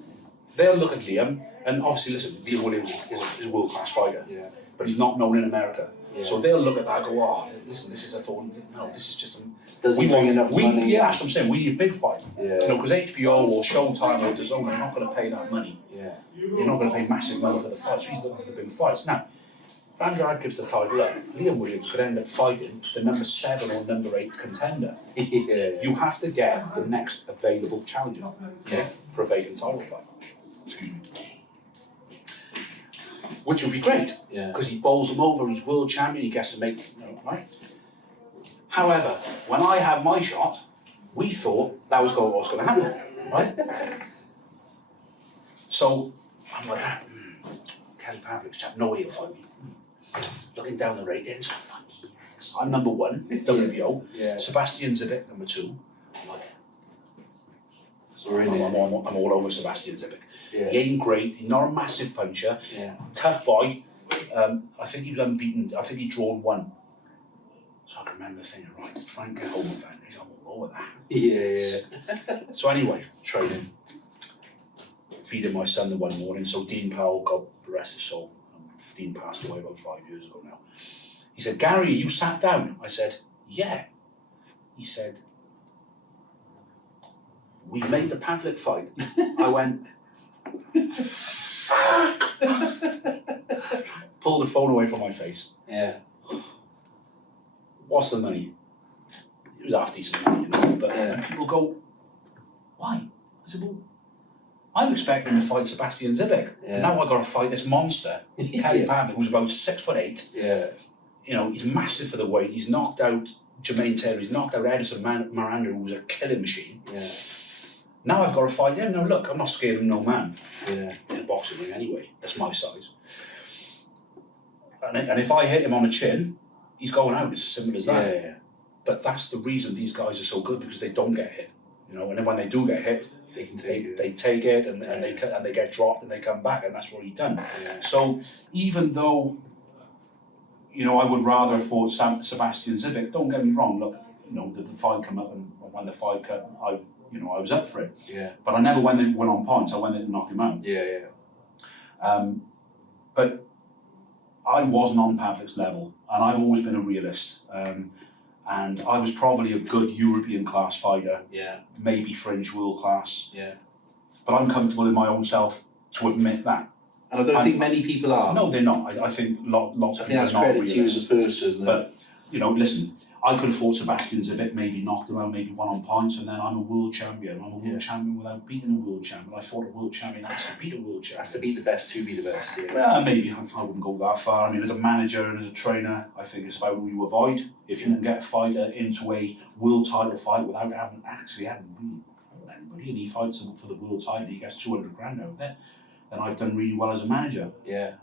they'll look at Liam, and obviously, listen, Liam Williams is a world-class fighter, Yeah. but he's not known in America. Yeah. So they'll look at that and go, oh, listen, this is a thorn. No, this is just Doesn't bring enough money. Yeah, that's what I'm saying. We need a big fight. Yeah. You know, because HBO or Showtime or DAZN are not going to pay that money. Yeah. You're not going to pay massive money for the fights. So he's looking for the big fights. Now, if Andrade gives the title up, Liam Williams could end up fighting the number 7 or number 8 contender. Yeah. You have to get the next available challenger, okay, for a vacant title fight. Excuse me. Which would be great, Yeah. because he bowls him over, he's world champion, he gets to make, you know, right? However, when I had my shot, we thought that was what was going to happen, right? So I'm like, Kelly Pavlik's chap, no way he'll fight me. Looking down the ratings, I'm like, yes, I'm number 1, WBO. Yeah. Sebastian Zibic, number 2. I'm like, So we're in I'm it. all over Sebastian Zibic. Yeah. He ain't great, he's not a massive puncher, Yeah. tough boy. I think he was unbeaten, I think he drawn 1. So I can remember thinking, right, Frank get home advantage, I'm all over that. Yeah. So anyway, training, feeding my son the one morning. So Dean Powell, God bless his soul, Dean passed away about 5 years ago now. He said, Gary, you sat down? I said, yeah. He said, we made the Pavlik fight. I went, fuck! Pulled the phone away from my face. Yeah. What's the money? It was half decent money, you know, but Yeah. people go, why? I said, well, I'm expecting to fight Sebastian Zibic. Yeah. Now I've got to fight this monster, Kelly Pavlik, who's about 6'8". Yeah. You know, he's massive for the weight. He's knocked out Jermaine Taylor. He's knocked out Edison Miranda, who was a killing machine. Yeah. Now I've got to fight him. Now look, I'm not scared of no man Yeah. in a boxing ring anyway. That's my size. And if I hit him on the chin, he's going out. It's as simple as that. Yeah. But that's the reason these guys are so good, because they don't get hit. You know, and then when they do get hit, They can take it. they take it and they get dropped and they come back, and that's what he's done. Yeah. So even though, you know, I would rather have fought Sebastian Zibic, don't get me wrong, look, you know, the fight come up, and when the fight cut, I was up for it. Yeah. But I never went on points, I went in to knock him out. Yeah. Yeah. But I wasn't on Pavlik's level, and I've always been a realist. And I was probably a good European class fighter, Yeah. maybe fringe world class. Yeah. But I'm comfortable in my own self to admit that. And I don't think many people are. No, they're not. I think lots I of think people that's are not credit to you as realists. a person. But, you know, listen, I could have fought Sebastian Zibic, maybe knocked him out, maybe won on points, and then I'm a world champion. I'm a world champion without beating a world champion. I thought a world champion has to beat a world champion. has to beat the best to be the best. Yeah. Well, maybe I wouldn't go that far. I mean, as a manager and as a trainer, I think it's about who you avoid. If you can get a fighter into a world title fight without having really fought anybody, and he fights him for the world title, he gets 200 grand out of it, then I've done really well as a manager. Yeah.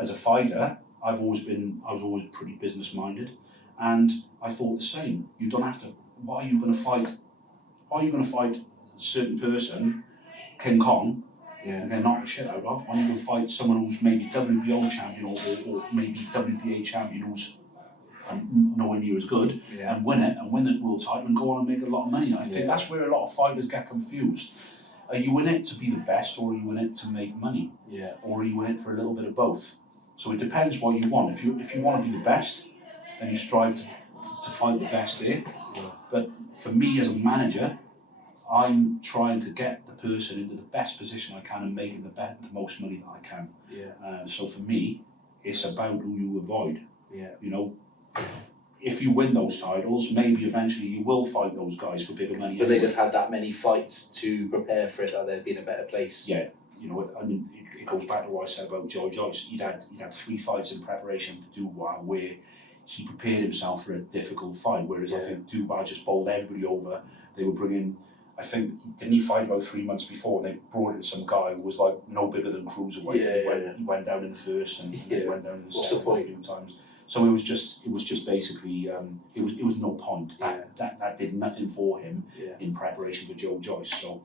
As a fighter, I was always pretty business minded, and I thought the same. You don't have to. Why are you going to fight are you going to fight a certain person, King Kong, and then knock the shit out of? Are you going to fight someone who's maybe WBO champion or maybe WBA champion who's nowhere near as good, and win it, and win the world title, and go on and make a lot of money? And I think that's where a lot of fighters get confused. Are you in it to be the best, or are you in it to make money? Or are you in it for a little bit of both? So it depends what you want. If you want to be the best, then you strive to fight the best there. But for me as a manager, I'm trying to get the person into the best position I can and making the most money that I can. So for me, it's about who you avoid. You know, if you win those titles, maybe eventually you will fight those guys for bigger money. But they'd have had that many fights to prepare for it, that they'd be in a better place. Yeah, you know, I mean, it goes back to what I said about Joe Joyce. He'd had 3 fights in preparation for Dubois where he prepared himself for a difficult fight, whereas I think Dubois just bowled everybody over. They were bringing, I think, didn't he fight about 3 months before, and they brought in some guy who was like no bigger than cruiserweight. He went down in the first and he went down in the second a few times. So it was just basically it was no point. That did nothing for him in preparation for Joe Joyce. So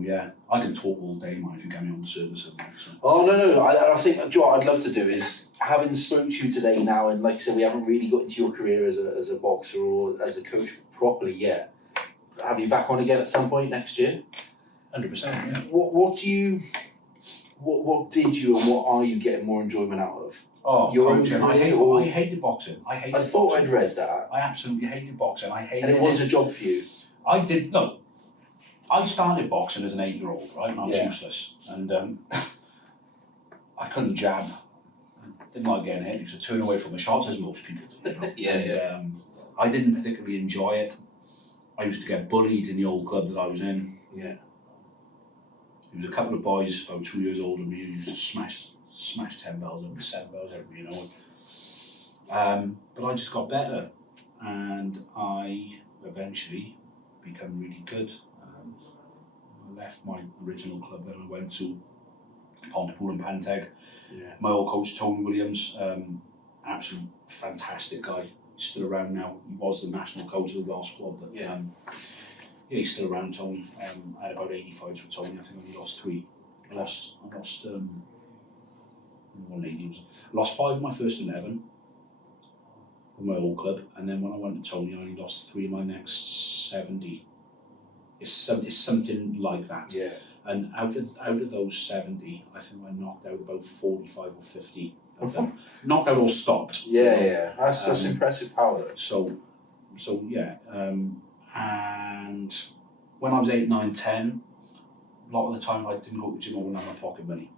yeah, I can talk all day, man, if you get me on the service of that. So. Oh no! I think what I'd love to do is, having spoken to you today now, and like I said, we haven't really got into your career as a boxer or as a coach properly yet. Have you back on again at some point next year? 100%. Yeah. What did you and what are you getting more enjoyment out of? Oh, your coaching. I hated boxing. I thought I'd read that. I absolutely hated boxing. And it was a job for you. I started boxing as an 8-year-old, right? And I was useless. And I couldn't jab. Didn't like getting hit. I used to turn away from the shots, as most people do. I didn't particularly enjoy it. I used to get bullied in the old club that I was in. There was a couple of boys about 2 years older than me who used to smash 10 bells and 7 bells every, you know. But I just got better, and I eventually became really good. I left my original club and I went to Pontypool and Panteg. My old coach Tony Williams, absolute fantastic guy. He's still around now. He was the national coach of the Welsh squad, but he's still around. Tony. I had about 80 fights with Tony. I think I only lost 3. I lost 5 of my first 11 with my old club, and then when I went to Tony, I only lost 3 of my next 70. It's something like that. And out of those 70, I think I knocked out about 45 or 50 of them. Knocked out or stopped. That's impressive power. So yeah. And when I was 8, 9, 10, a lot of the time I didn't go to the gym, I wouldn't have my pocket money.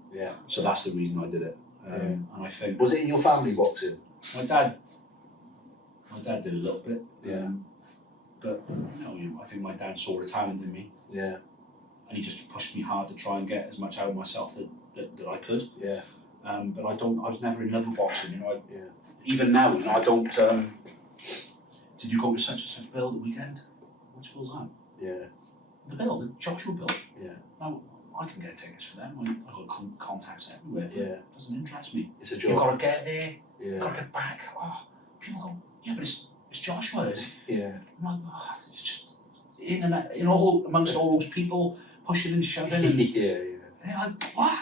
So that's the reason I did it. And I think, was it in your family boxing? My dad did a little bit. But I think my dad saw a talent in me. And he just pushed me hard to try and get as much out of myself that I could. But I was never in love with boxing, you know. Even now, you know, I don't. Did you go to such and such bill the weekend? Which bill's that? The bill, the Joshua bill. No, I can get tickets for them. I've got contacts everywhere. It doesn't interest me. It's a job. You've got to get there. You've got to get back. Oh, people go, but it's Joshua. I'm like, it's just amongst all those people pushing and shoving. And they're like, what?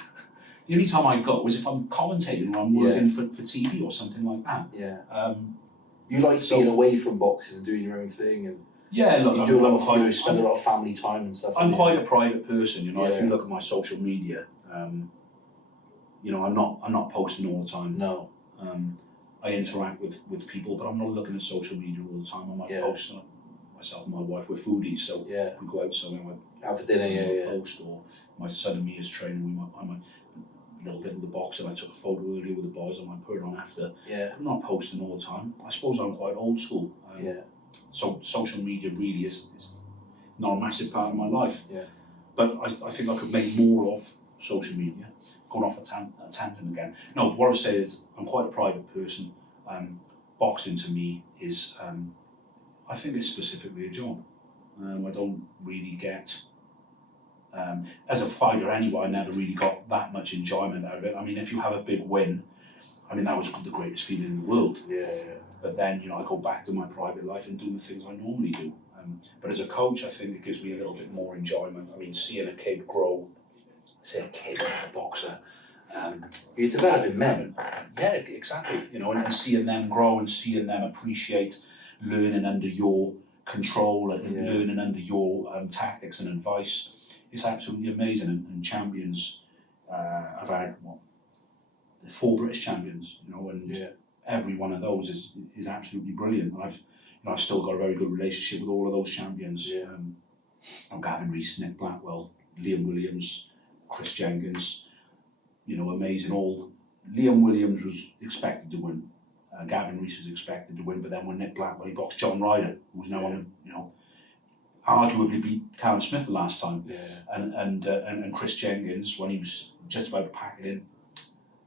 The only time I go is if I'm commentating or I'm working for TV or something like that. You like being away from boxing and doing your own thing, and look, you do a lot of you spend a lot of family time and stuff. I'm quite a private person, you know. If you look at my social media, you know, I'm not posting all the time. No. I interact with people, but I'm not looking at social media all the time. I might post myself and my wife. We're foodies, so if we go out somewhere, out for dinner, post, or my son and me as training. I might a little bit of the boxing. I took a photo earlier with the boys. I might put it on after. I'm not posting all the time. I suppose I'm quite old school. So social media really is not a massive part of my life. But I think I could make more of social media. Going off a tangent again. No, what I would say is I'm quite a private person. Boxing to me is, I think it's specifically a job. I don't really get, as a fighter anyway, I never really got that much enjoyment out of it. I mean, if you have a big win, I mean, that was the greatest feeling in the world. Yeah. But then, you know, I go back to my private life and do the things I normally do. But as a coach, I think it gives me a little bit more enjoyment. I mean, seeing a kid grow, say a kid, a boxer. You're developing men. Yeah, exactly. You know, and seeing them grow and seeing them appreciate learning under your control and learning under your tactics and advice. It's absolutely amazing. And champions, I've had 4 British champions, you know, and every one of those is absolutely brilliant. And I've still got a very good relationship with all of those champions. Gavin Rees, Nick Blackwell, Liam Williams, Chris Jenkins, you know, amazing. Liam Williams was expected to win. Gavin Rees was expected to win, but then when Nick Blackwell, he boxed John Ryder, who's now on, you know, arguably beat Callum Smith the last time. And Chris Jenkins, when he was just about to pack it in,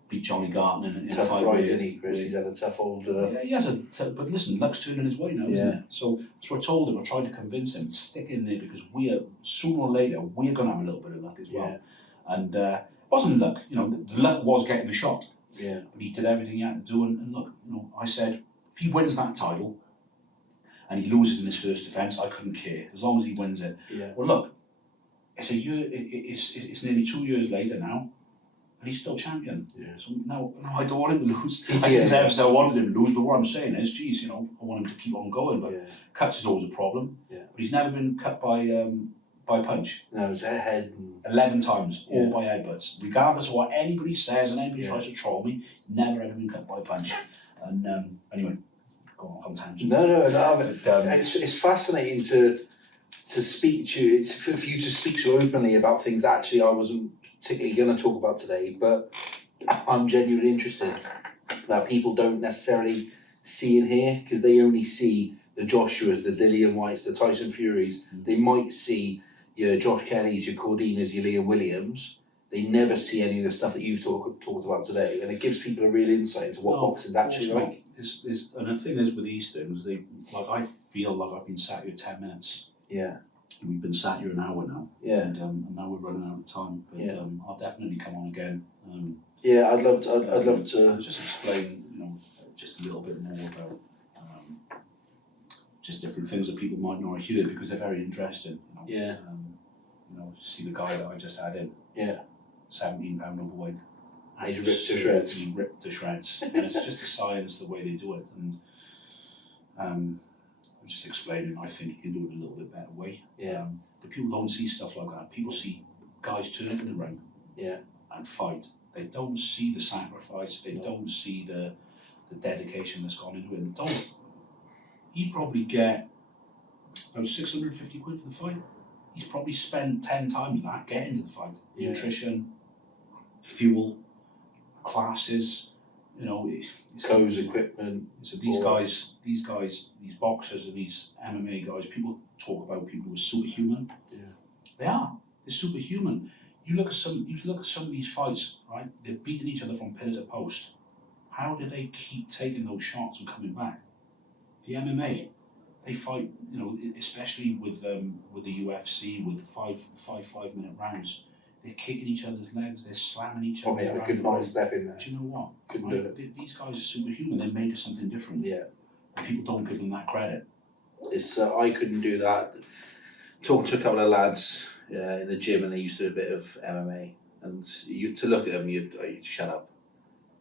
beat Johnny Garton in a tough fight. ride, didn't he, Chris? He's had a tough old. Yeah, he has but listen, luck's turning his way now, isn't it? So that's what I told him. I tried to convince him, stick in there, because sooner or later we're going to have a little bit of luck as well. And it wasn't luck, you know. The luck was getting the shot. But he did everything he had to do, and look, you know, I said if he wins that title and he loses in his first defence, I couldn't care as long as he wins it. Well, look, it's a year. It's nearly 2 years later now. And he's still champion. So no, I don't want him to lose. I didn't ever say I wanted him to lose, but what I'm saying is, geez, you know, I want him to keep on going. But cuts is always a problem. But he's never been cut by punch. No, it's a head. 11 times, all by headbutts. Regardless of what anybody says and anybody tries to troll me, he's never ever been cut by punch. And anyway, go off on tangent. No. It's fascinating to speak to you, for you to speak so openly about things that actually I wasn't particularly going to talk about today, but I'm genuinely interested that people don't necessarily see in here, because they only see the Joshuas, the Dillian Whites, the Tyson Furies. They might see your Josh Kellys, your Cordinas, your Liam Williams. They never see any of the stuff that you've talked about today, and it gives people a real insight into what boxing's actually like. And the thing is with these things, I feel like I've been sat here 10 minutes. We've been sat here an hour now, and now we're running out of time. But I'll definitely come on again. I'd love to just explain, you know, just a little bit more about just different things that people might not hear, because they're very interesting. You know, you know, see the guy that I just had in, 17 pound overweight. He's ripped to shreds. He ripped to shreds, and it's just a science the way they do it. And I'm just explaining. I think you can do it a little bit better way. But people don't see stuff like that. People see guys turn up in the ring, and fight. They don't see the sacrifice. They don't see the dedication that's gone into it. He'd probably get about 650 quid for the fight. He's probably spent 10 times that getting to the fight. Nutrition, fuel, classes, you know, clothes, equipment. So these boxers and these MMA guys, people talk about people who are superhuman. They are. They're superhuman. You look at some of these fights, right? They're beating each other from pillar to post. How do they keep taking those shots and coming back? The MMA, they fight, you know, especially with the UFC, with the five minute rounds. They're kicking each other's legs, they're slamming each other. Probably have a good nice step in there. Do you know what? Couldn't do it. These guys are superhuman. They're made of something different. And people don't give them that credit. It's I couldn't do that. Talking to a couple of lads in the gym, and they used to do a bit of MMA, and to look at them, you'd shut up.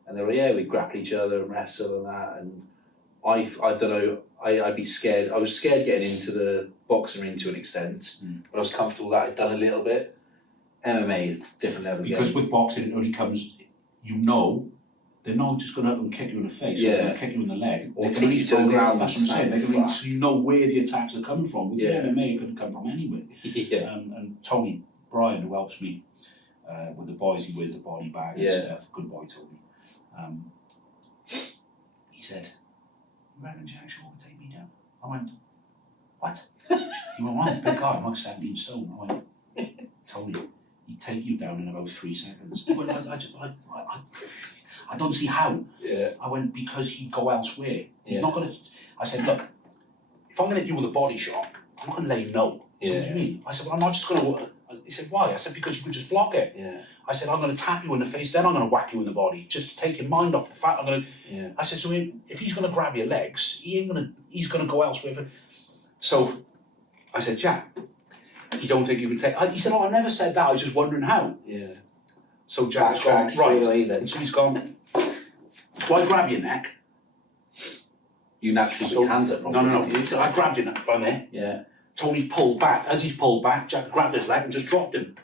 And they were we grapple each other and wrestle and that, and I don't know, I'd be scared. I was scared getting into the boxing ring to an extent, but I was comfortable that I'd done a little bit. MMA is a different level. Because with boxing, it only comes, you know, they're not just going to up and kick you in the face, or they're going to kick you in the leg. Or take you to the ground. That's what I'm saying. So you know where the attacks are coming from. With the MMA, it could have come from anywhere. And Tony Bryan, who helps me with the boys, he wears the body bag and stuff. Good boy, Tony. He said, "You reckon Jack Shaw can take me down?" I went, "What?" He went, "Well, I'm a big guy, I'm like 17 stone." I went, "Tony, he'd take you down in about 3 seconds." He went, I don't see how. I went, "Because he'd go elsewhere. He's not going to..." I said, "Look, if I'm going to do with a body shot, I'm not going to let you know." So what do you mean? I said, "Well, I'm not just going to..." he said, why? I said, because you could just block it. Yeah. I said, I'm going to tap you in the face, then I'm going to whack you in the body, just to take your mind off the fact I'm going to. Yeah. I said, so if he's going to grab your legs, he's going to go elsewhere. So I said, Jack, you don't think you can take? He said, oh, I never said that. I was just wondering how. Yeah. So Jack's gone, right. And so he's gone, why grab your neck? You naturally put your hands up. No. So I grabbed your neck by there. Yeah. Tony pulled back. As he's pulled back, Jack grabbed his leg and just dropped him.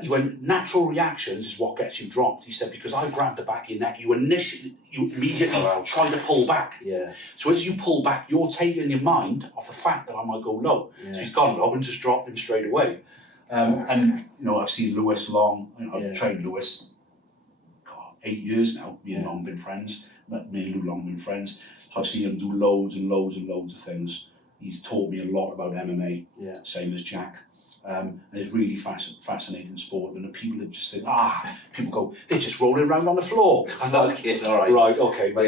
He went, natural reactions is what gets you dropped. He said, because I grabbed the back of your neck, you immediately try to pull back. Yeah. So as you pull back, you're taking your mind off the fact that I might go low. Yeah. So he's gone low and just dropped him straight away. And I've seen Lewis Long. I've trained Lewis, 8 years now. Me and Long been friends. Me and Lou Long been friends. So I've seen him do loads and loads and loads of things. He's taught me a lot about MMA, same as Jack. And it's really fascinating sport. And the people that just think, people go, they're just rolling around on the floor. I'm like, all right. Right, okay, but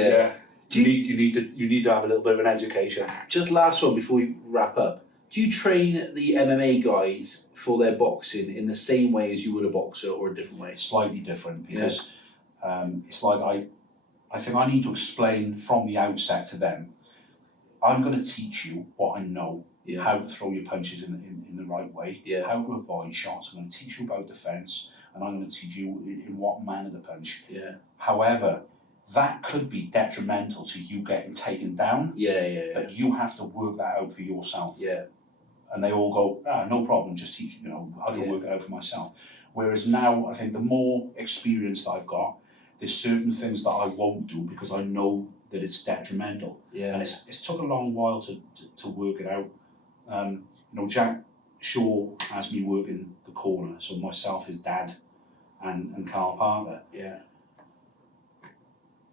you need to have a little bit of an education. Just last one before we wrap up. Do you train the MMA guys for their boxing in the same way as you would a boxer, or a different way? Slightly different, because it's like I think I need to explain from the outset to them, I'm going to teach you what I know, how to throw your punches in the right way, how to avoid shots. I'm going to teach you about defence, and I'm going to teach you in what manner to punch. Yeah. However, that could be detrimental to you getting taken down. But you have to work that out for yourself. Yeah. And they all go, no problem, just teach, I can work it out for myself. Whereas now, I think the more experience that I've got, there's certain things that I won't do because I know that it's detrimental. Yeah. And it's took a long while to work it out. Jack Shaw has me working the corner, so myself, his dad, and Carl Parker. Yeah.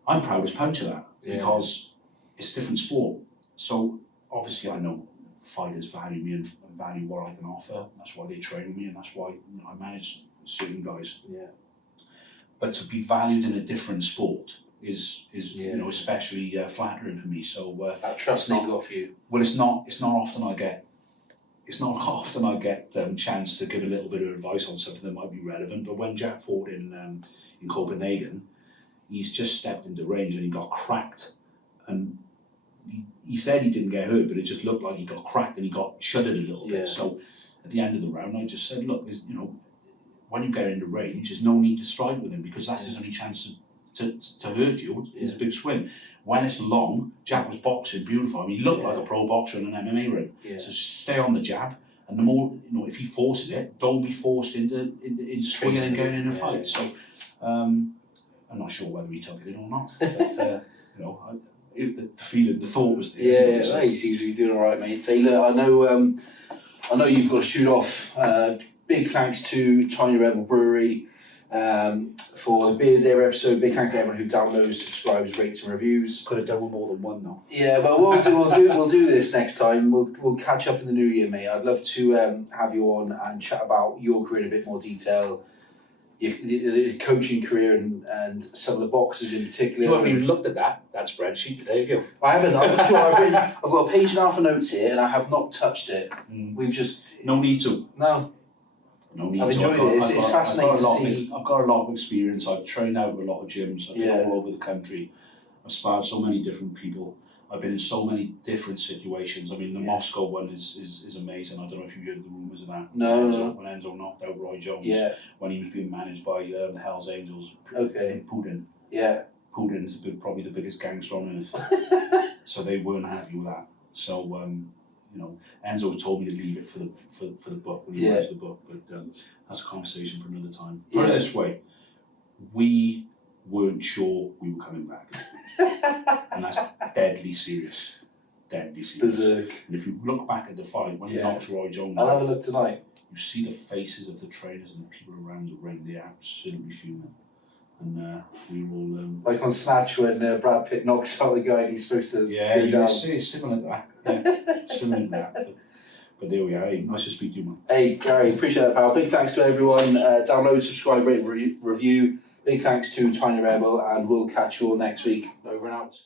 I'm proudest punch of that because it's a different sport. So obviously I know fighters value me and value what I can offer. That's why they train me, and that's why I manage certain guys. Yeah. But to be valued in a different sport is especially flattering for me. So that trust they've got for you. Well, it's not often I get chance to give a little bit of advice on something that might be relevant. But when Jack fought in Copenhagen, he's just stepped into range and he got cracked, and he said he didn't get hurt, but it just looked like he got cracked and he got shuddered a little bit. So at the end of the round, I just said, look, when you get into range, there's no need to strike with him because that's his only chance to hurt you. Is a big swing. When it's long, Jack was boxing beautiful. I mean, he looked like a pro boxer in an MMA ring. So just stay on the jab, and the more if he forces it, don't be forced into swinging and getting in a fight. So I'm not sure whether he took it or not, but if the thought was there. Yeah, he seems to be doing all right, mate. Say, look, I know you've got to shoot off. Big thanks to Tiny Rebel Brewery for the Beers Era episode. Big thanks to everyone who downloads, subscribes, rates, and reviews. Could have done with more than one though. Yeah, well, we'll do this next time. We'll catch up in the new year, mate. I'd love to have you on and chat about your career in a bit more detail. Your coaching career and some of the boxers in particular. You haven't even looked at that spreadsheet today, have you? I haven't. I've got a page and a half of notes here, and I have not touched it. We've just no need to. No need I've enjoyed it. It's fascinating to see. I've got a lot of experience. I've trained out with a lot of gyms. I've been all over the country. I've sparred so many different people. I've been in so many different situations. I mean, the Moscow one is amazing. I don't know if you heard the rumours of that. No. When Enzo knocked out Roy Jones. Yeah. When he was being managed by the Hells Angels. Okay. Putin. Yeah. Putin is probably the biggest gangster on earth. So they weren't happy with that. So Enzo told me to leave it for the book when he writes the book. But that's a conversation for another time. Put it this way: we weren't sure we were coming back. And that's deadly serious. Berserk. And if you look back at the fight, when he knocks Roy Jones I'll out, have a look tonight. You see the faces of the trainers and the people around the ring, they're absolutely fuming. And we were all... like on Snatch when Brad Pitt knocks out the guy and he's supposed to go down. It's similar to that. Similar to that. But there we are. Hey, nice to speak to you, man. Hey, Gary, appreciate that, pal. Big thanks to everyone. Download, subscribe, rate, review. Big thanks to Tiny Rebel, and we'll catch you all next week. Over and out.